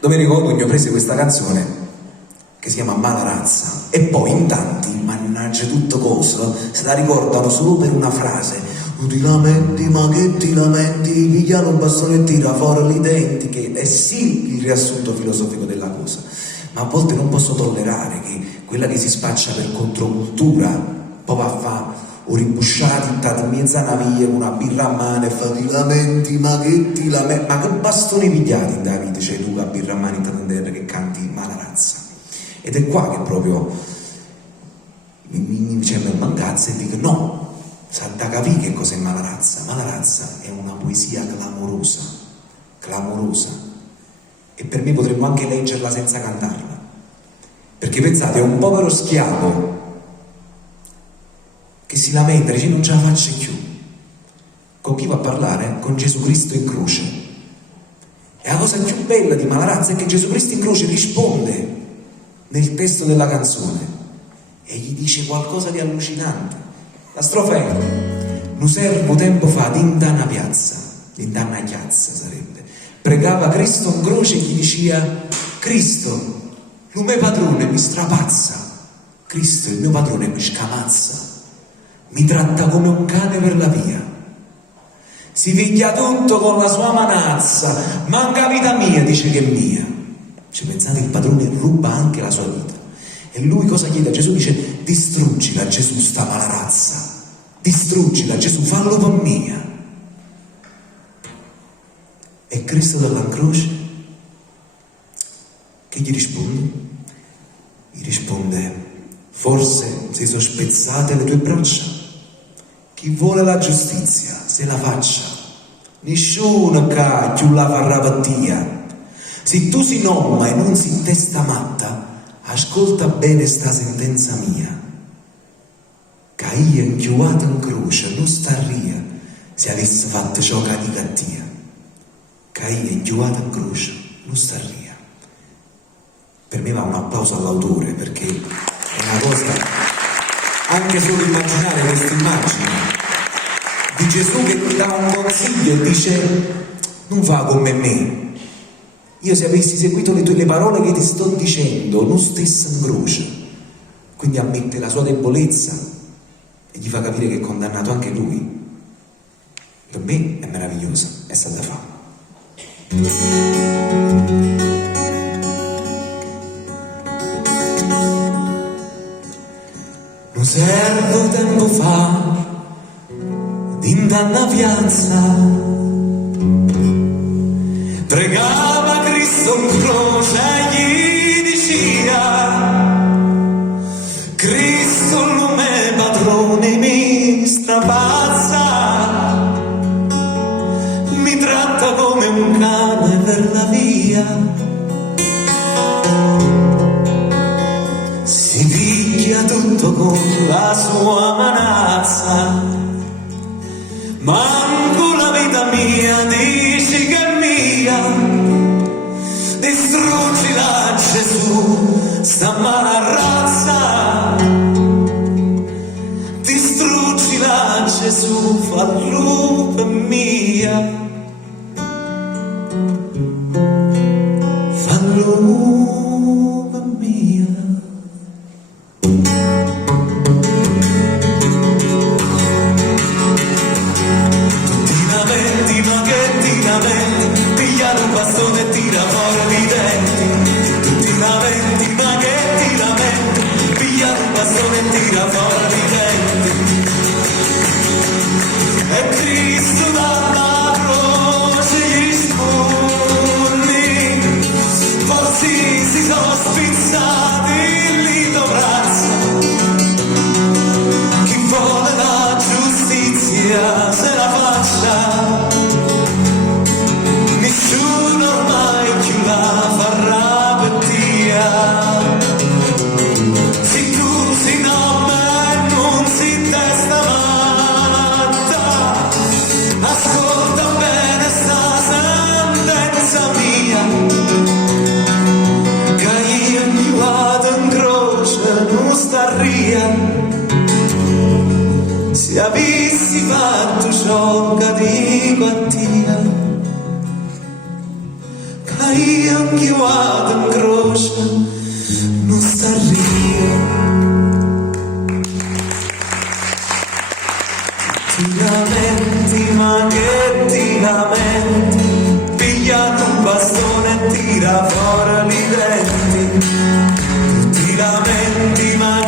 Domenico Modugno prese questa canzone che si chiama Mala razza e poi in tanti, mannaggia tutto coso, se la ricordano solo per una frase: ti lamenti, ma che ti lamenti, piglialo un bastone e tira fuori i denti, che è sì il riassunto filosofico della cosa, ma a volte non posso tollerare che quella che si spaccia per controcultura poi va a fa o ribusciata in mezza naviglia con una birra a mano e fa ti lamenti, ma che ti lamenti, ma che bastoni pigliati in Davide c'hai tu che a birra a mano in che canti Mala razza. Ed è qua che proprio mi sembra il mangazzo e dico no, sa da capire che cos'è Mala razza. Mala razza è una poesia clamorosa, clamorosa, e per me potremmo anche leggerla senza cantarla, perché pensate, è un povero schiavo che si lamenta, dice non ce la faccio più. Con chi va a parlare? Con Gesù Cristo in croce. E la cosa più bella di Mala razza è che Gesù Cristo in croce risponde nel testo della canzone e gli dice qualcosa di allucinante. La strofa è: un servo tempo fa d'indanna piazza, d'indanna chiazza sarebbe, pregava Cristo in croce e gli diceva: Cristo, il mio padrone mi strapazza, Cristo il mio padrone mi scamazza, mi tratta come un cane per la via, si piglia tutto con la sua manazza, manca vita mia, dice che è mia. Cioè, pensate, il padrone ruba anche la sua vita. E lui cosa chiede a Gesù? Dice: distruggila Gesù sta Mala razza, distruggila Gesù, fallo per mia. E Cristo dalla croce che gli risponde? Gli risponde: forse si sono spezzate le tue braccia, chi vuole la giustizia se la faccia, nessuno che più la farà pattia. Se tu si nomma e non si testa matta, ascolta bene sta sentenza mia, che io inchiuato in croce non starria se avesse fatto ciò che di cattia, che io inchiuato in croce non starria. Per me va un applauso all'autore, perché è una cosa, anche solo immaginare questa immagine di Gesù che ti dà un consiglio e dice: non fa come me, io se avessi seguito le parole che ti sto dicendo non stessi in croce. Quindi ammette la sua debolezza e gli fa capire che è condannato anche lui. Per me è meravigliosa, è stata fatta. Un servo tempo fa d'indanna piazza pregava Cristo in croce e gli diceva: Cristo il mio padrone mi strapazza, mi tratta come un cane per la via, si piglia tutto con la sua manazza, manco la vita mia dici che è mia. Distruggila Gesù sta Mala razza, distruggila Gesù, fallo per mia, fallo per mia. Ma che ti lamenti, pigliare un bastone e tira fuori i denti. Tu ti lamenti, ma che ti lamenti, pigliare un bastone e tira fuori i denti. E Cristo dalla croce gli spugni, forse si sono spizzati il lito braccia. Chi vuole la giustizia se la faccia, nessuno ormai più la farà pettia. Se tu si nomma e non si testa matta, ascolta bene sta sentenza mia, che io inchiuato in croce non starria se avessi fatto ciò che dico a te. io che vado in croce, non sta rio. Ti lamenti, ma che ti lamenti, pigliano un bastone e tira fuori i denti. Ti lamenti, ma